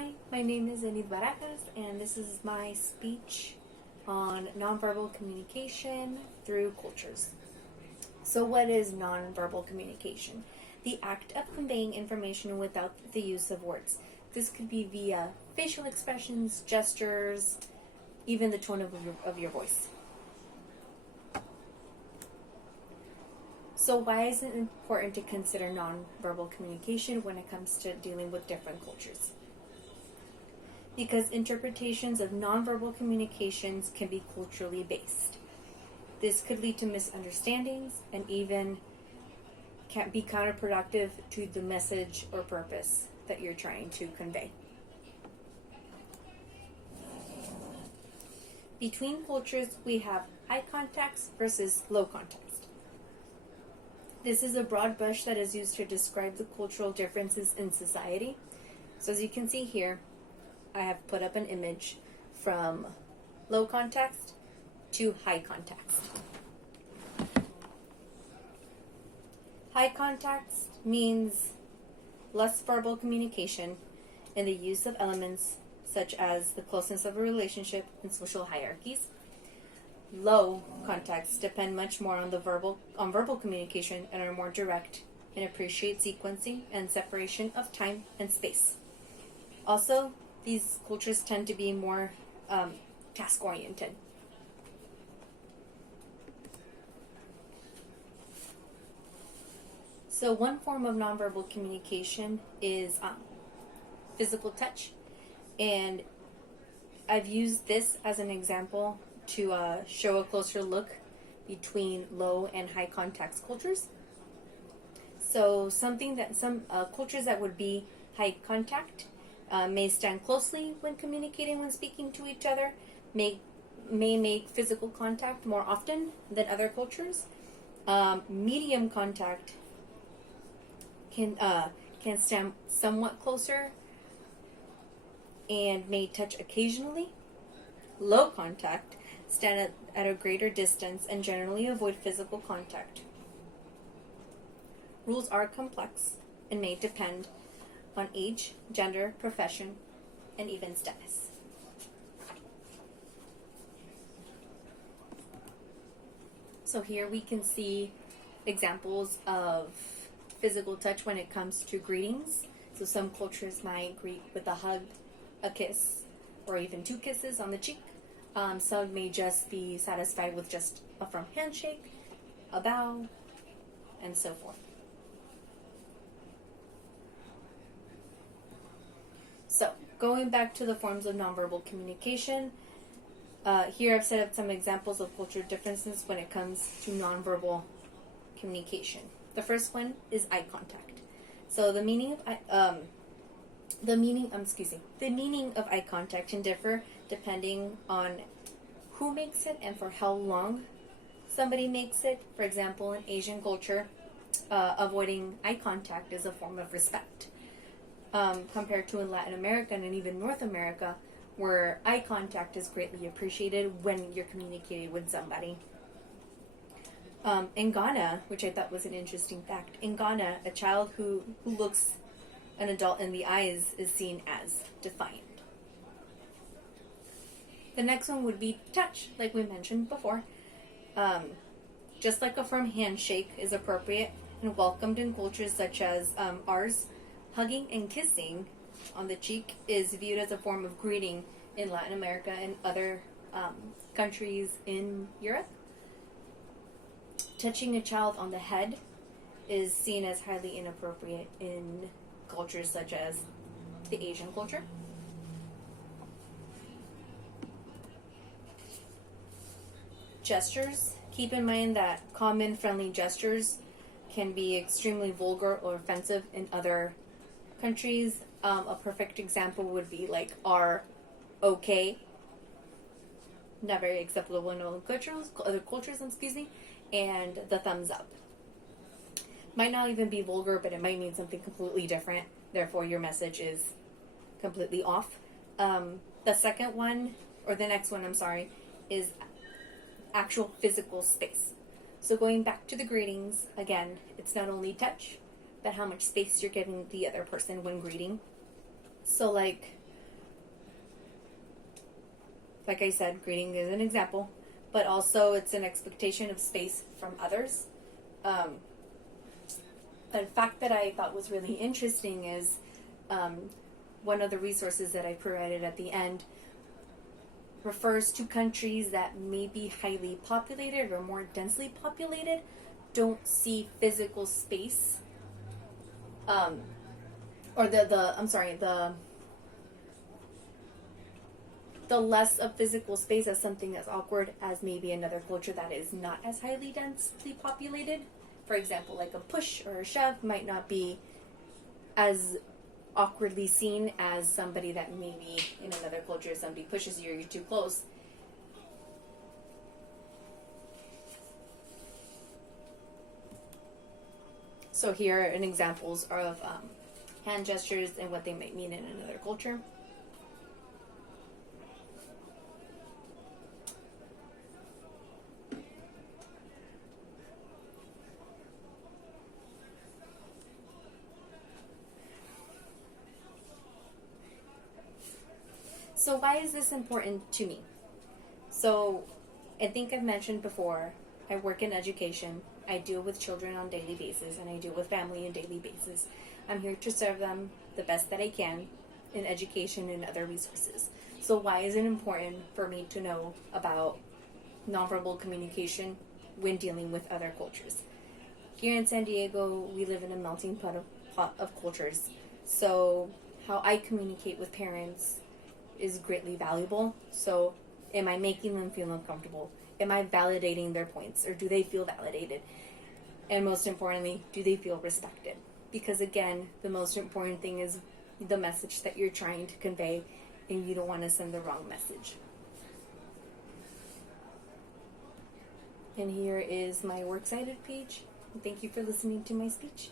Hi, my name is Enid Barajas, and this is my speech on nonverbal communication through cultures. So, what is nonverbal communication? The act of conveying information without the use of words. This could be via facial expressions, gestures, even the tone of your voice. So, why is it important to consider nonverbal communication when it comes to dealing with different cultures? Because interpretations of nonverbal communications can be culturally based. This could lead to misunderstandings and even can be counterproductive to the message or purpose that you're trying to convey. Between cultures, we have high context versus low context. This is a broad brush that is used to describe the cultural differences in society. So as you can see here, I have put up an image from low context to high context. High context means less verbal communication and the use of elements such as the closeness of a relationship and social hierarchies. Low contexts depend much more on verbal communication and are more direct and appreciate sequencing and separation of time and space. Also, these cultures tend to be more task-oriented. So one form of nonverbal communication is physical touch. And I've used this as an example to show a closer look between low and high context cultures. So some cultures that would be high contact may stand closely when communicating, when speaking to each other, may make physical contact more often than other cultures. Medium contact can stand somewhat closer and may touch occasionally. Low contact stand at a greater distance and generally avoid physical contact. Rules are complex and may depend on age, gender, profession, and even status. So here we can see examples of physical touch when it comes to greetings. So some cultures might greet with a hug, a kiss, or even 2 kisses on the cheek. Some may just be satisfied with just a firm handshake, a bow, and so forth. So, going back to the forms of nonverbal communication, here I've set up some examples of cultural differences when it comes to nonverbal communication. The first one is eye contact. So the meaning of eye contact can differ depending on who makes it and for how long somebody makes it. For example, in Asian culture, avoiding eye contact is a form of respect. Compared to in Latin America and even North America, where eye contact is greatly appreciated when you're communicating with somebody. In Ghana, which I thought was an interesting fact, in Ghana, a child who looks an adult in the eyes is seen as defiant. The next one would be touch, like we mentioned before. Just like a firm handshake is appropriate and welcomed in cultures such as ours, hugging and kissing on the cheek is viewed as a form of greeting in Latin America and other countries in Europe. Touching a child on the head is seen as highly inappropriate in cultures such as the Asian culture. Gestures. Keep in mind that common friendly gestures can be extremely vulgar or offensive in other countries. A perfect example would be like "are okay," not very acceptable in other cultures, and the thumbs up. Might not even be vulgar, but it might mean something completely different. Therefore, your message is completely off. The second one, or the next one, is actual physical space. So going back to the greetings, again, it's not only touch, but how much space you're giving the other person when greeting. So like like I said, greeting is an example, but also it's an expectation of space from others. A fact that I thought was really interesting is one of the resources that I provided at the end refers to countries that may be highly populated or more densely populated, don't see physical space, or the less of physical space as something that's awkward as maybe another culture that is not as highly densely populated. For example, like a push or a shove might not be as awkwardly seen as somebody that maybe in another culture, somebody pushes you or you're too close. So here are an examples of hand gestures and what they might mean in another culture. So why is this important to me? So I think I've mentioned before, I work in education. I deal with children on a daily basis, and I deal with family on a daily basis. I'm here to serve them the best that I can in education and other resources. So why is it important for me to know about nonverbal communication when dealing with other cultures? Here in San Diego, we live in a melting pot of cultures. So how I communicate with parents is greatly valuable. So am I making them feel uncomfortable? Am I validating their points, or do they feel validated? And most importantly, do they feel respected? Because again, the most important thing is the message that you're trying to convey, and you don't want to send the wrong message. And here is my works cited page. Thank you for listening to my speech.